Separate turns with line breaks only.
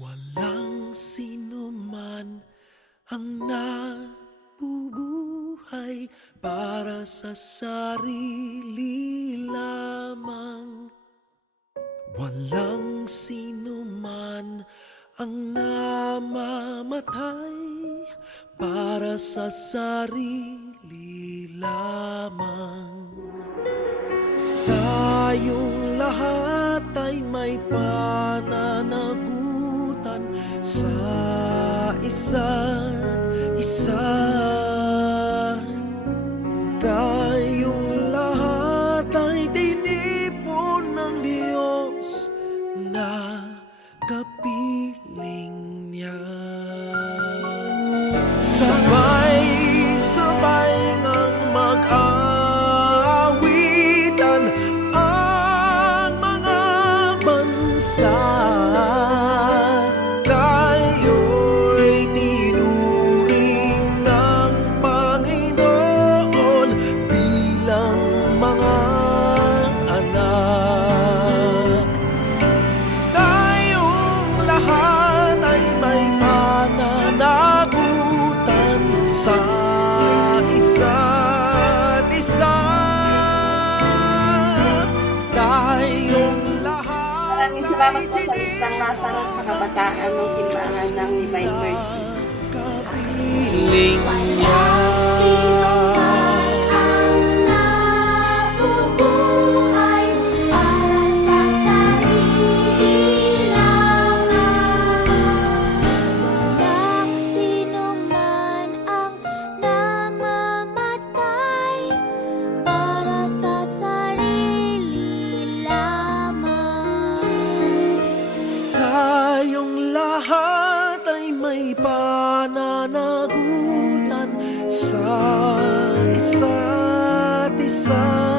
Walang sino man ang nabubuhay para sa sarili lamang. Walang sino man ang namamatay para sa sarili lamang. Tayong lahat ay may pa isa. Tayong lahat ay tinipon ng Diyos na kapiling niya. Sabay-sabay
salamat po sa listang Nazareth sa kabataan ng simbahan ng Divine Mercy.
kapiling niya. Pananagutan sa isa't isa.